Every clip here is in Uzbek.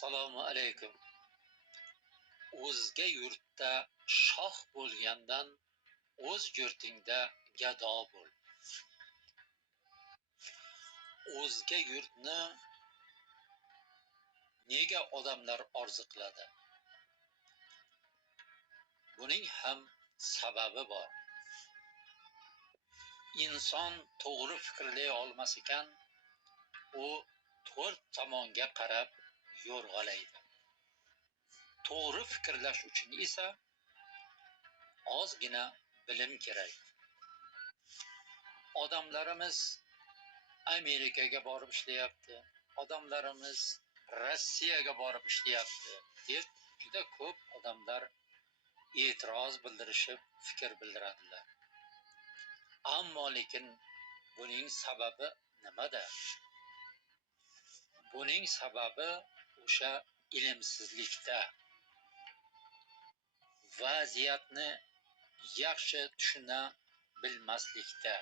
Assalomu alaykum. O'zga yurtda shoh bo'lgandan o'z yurtingda gado bo'l. O'zga yurtni nega odamlar orzu qiladi? Buning ham sababi bor. Inson to'g'ri fikrlay olmas ekan, u to'rt tomonga qarab yo'rg'alaydi. To'g'ri fikrlash uchun esa ozgina bilim kerak. Odamlarimiz Amerikaga borib ishlayapti, odamlarimiz Rossiyaga borib ishlayapti deb juda ko'p odamlar e'tiroz bildirishib, fikr bildiradilar. Ammo lekin buning sababi nimada? Buning sababi o'sha ilmsizlikda. Vaziyatni yaxshi tushuna bilmaslikda.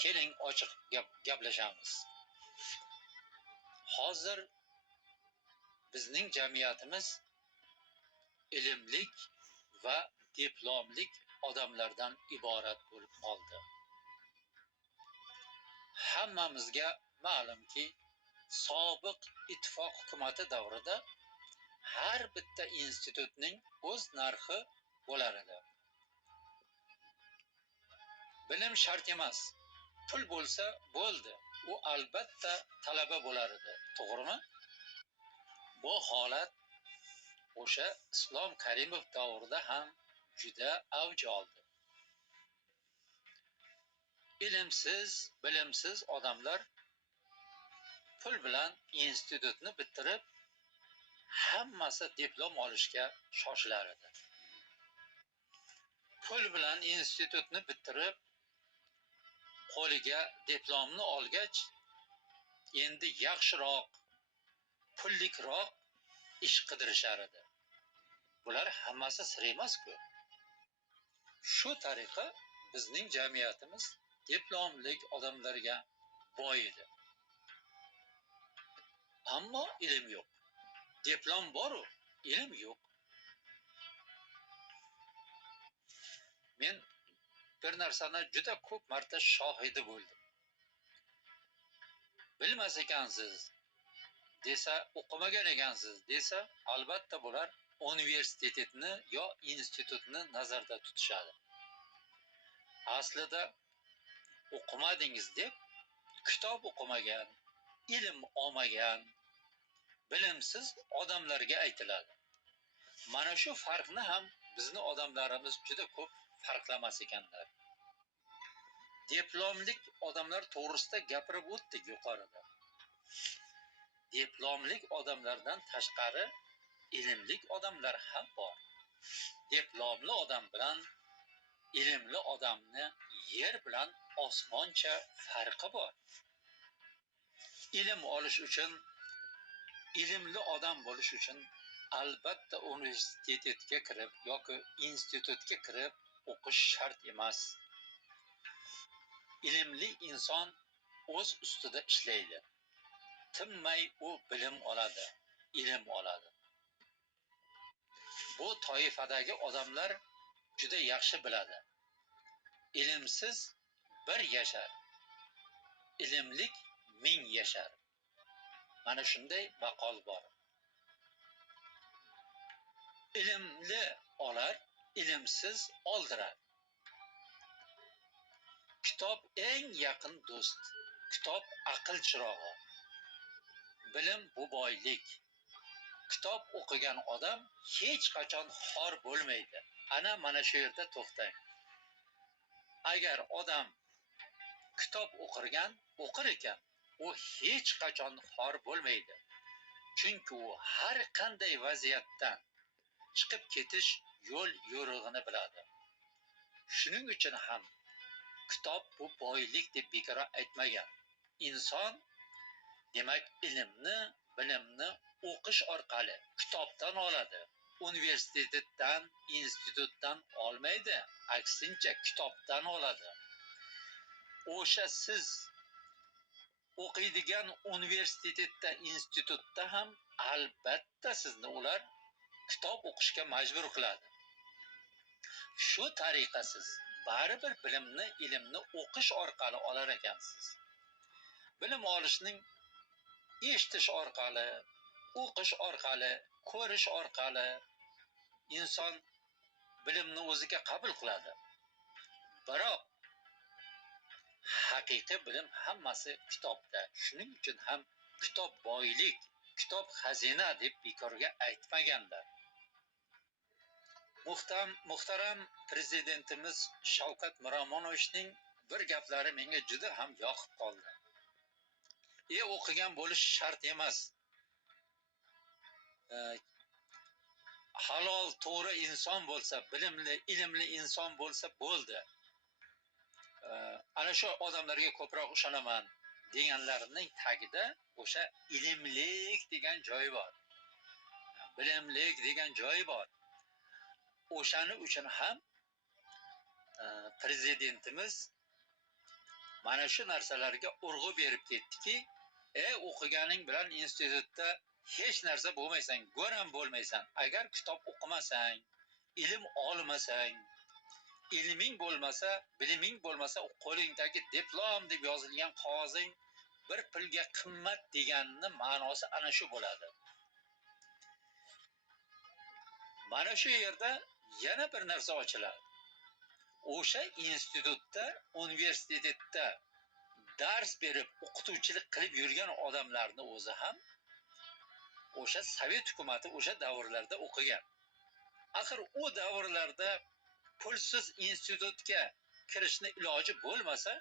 Keling ochiq gaplashamiz. Hozir bizning jamiyatimiz ilmlik va diplomlik odamlardan iborat bo'lib qoldi. Hammamizga ma'lumki, sobiq ittifoq hukumati davrida har bitta institutning o'z narxi bo'lar edi. Bilim shart emas. Pul bo'lsa bo'ldi. U albatta talaba bo'lar edi. To'g'rimi? Bu holat o'sha Islom Karimov davrida ham juda avj oldi. Bilimsiz odamlar pul bilan institutni bitirib, hammasi diplom olishga shoshilar edi. Pul bilan institutni bitirib, qo'liga diplomni olgach, endi yaxshiroq, pullikroq ish qidirishar edi. Bular hammasi sir emas-ku. Shu tariqa bizning jamiyatimiz diplomlik odamlarga boy edi. Ammo ilm yo'q. Diplom bor-u, ilm yo'q. Men bir narsani juda ko'p marta shohidi bo'ldim. Bilmas ekansiz desa, o'qimagan ekansiz desa, albatta bular universitetni yo institutni nazarda tutishadi. Aslida o'qimadingiz deb kitob o'qimagan, ilm olmagan, bilimsiz odamlarga aytiladi. Mana shu farqni ham bizni odamlarimiz juda ko'p farqlamas ekanlar. Diplomlik odamlar to'g'risida gapirib o'tdik yuqorida. Diplomlik odamlardan tashqari ilmlik odamlar ham bor. Diplomli odam bilan ilmli odamni yer bilan osmoncha farqi bor. Ilm olish uchun, ilmli odam bo'lish uchun albatta universitetga kirib yoki institutga kirib o'qish shart emas. Ilmli inson o'z ustida ishlaydi. Tinmay u bilim oladi, ilm oladi. Bu toifadagi odamlar juda yaxshi biladi. Ilmsiz bir yashar, ilmlik ming yashar. Mana shunday maqol bor. Ilmli olar, ilmsiz oldirar. Kitob eng yaqin do'st. Kitob aql chirog'i. Bilim bu boylik. Kitob o'qigan odam hech qachon xor bo'lmaydi. Ana mana shu yerda to'xtang. Agar odam kitob o'qir ekan, u hech qachon xor bo'lmaydi. Chunki u har qanday vaziyatdan chiqib ketish yo'l yo'rig'ini biladi. Shuning uchun ham kitob bu boylik deb bekor aytmagan. Inson demak ilmni, bilimni o'qish orqali kitobdan oladi. Universitetdan, institutdan olmaydi, aksincha kitobdan oladi. O'sha siz o'qiydigan universitetda, institutda ham albatta sizni ular kitob o'qishga majbur qiladi. Shu tariqa siz baribir bilimni, ilmni o'qish orqali olar ekansiz. Bilim olishning eshitish orqali, o'qish orqali, ko'rish orqali inson bilimni o'ziga qabul qiladi. Biroq haqiqiy bilim hammasi kitobda. Shuning uchun ham kitob boylik, kitob xazina deb bekorga aytmaganlar. Muhtaram prezidentimiz Shavkat Miromonovichning bir gaplari menga juda ham yoqib qoldi. O'qigan bo'lish shart emas. Halol, to'g'ri inson bo'lsa, bilimli, ilmli inson bo'lsa bo'ldi. Ana shu odamlarga ko'proq ishonaman deganlarining tagida o'sha ilmlik degan joy bor. Bilimlik degan joy bor. O'shani uchun ham prezidentimiz mana shu narsalarga urg'u berib ketdiki, o'qiganing bilan institutda hech narsa bo'lmaysan, go'ram bo'lmaysan. Agar kitob o'qimasang, ilm olmasang, ilming bo'lmasa, biliming bo'lmasa, qo'lingdagi diplom deb yozilgan qog'ozing bir pulga qimmat deganni ma'nosi ana shu bo'ladi. Mana shu yerda yana bir narsa ochiladi. O'sha institutda, universitetda dars berib, o'qituvchilik qilib yurgan odamlarni o'zi ham o'sha Sovet hukumati o'sha davrlarda o'qigan. Axir u davrlarda pulsiz institutga kirishni iloji bo'lmasa,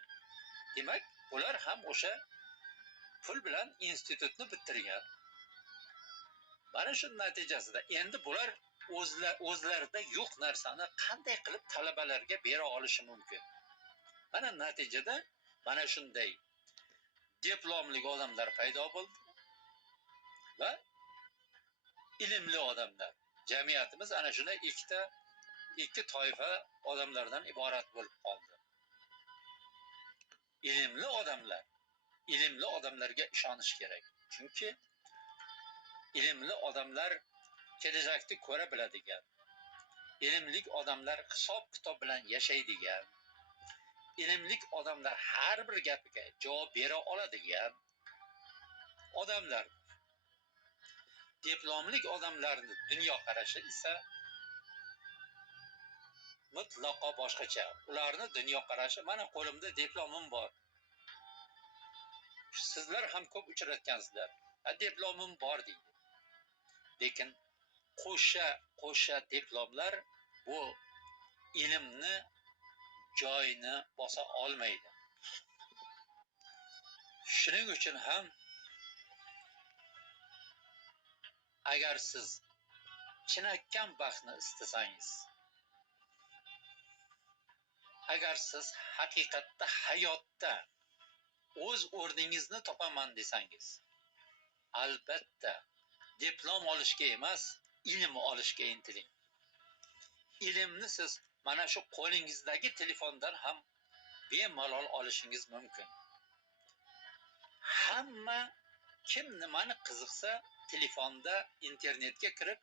demak, ular ham o'sha pul bilan institutni bitirgan. Mana shu natijasida endi bular o'zlarida yo'q narsani qanday qilib talabalarga bera olishi mumkin? Mana natijada mana shunday diplomli odamlar paydo bo'ldi va ilmli odamlar. Jamiyatimiz ana shunday ikki toifa odamlardan iborat bo'lib qoldi. Ilmli odamlarga ishonish kerak. Chunki ilmli odamlar kelajakni ko'ra biladigan. Ilmli odamlar hisob-kitob bilan yashaydigan. Ilmli odamlar har bir gapiga javob bera oladigan odamlar. Diplomli odamlarning dunyo qarashi esa mutlaqo boshqacha. Ularning dunyo qarashi, mana qo'limda diplomim bor. Sizlar ham ko'p uchratgansizlar. Diplomim bor deydi. Lekin qo'sha diplomlar bu ilmni joyini bosa olmaydi. Shuning uchun ham agar siz chinakam baxtni istasangiz, agar siz haqiqatda hayotda o'z o'rningizni topaman desangiz, albatta diplom olishga emas, ilm olishga intiling. Ilmni siz mana shu qo'lingizdagi telefondan ham bemalol olishingiz mumkin. Hamma kim nimani qiziqsa, telefonda internetga kirib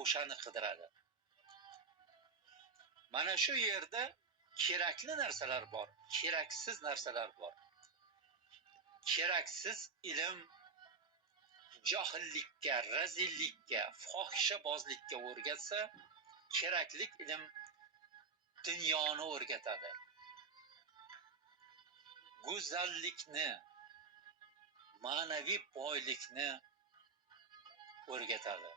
o'shani qidiradi. Mana shu yerda kerakli narsalar bor, keraksiz narsalar bor. Keraksiz ilm johillikka, razillikka, fohishabozlikka o'rgatsa, kerakli ilm dunyoni o'rgatadi. Go'zallikni, ma'naviy boylikni o'rgatadi.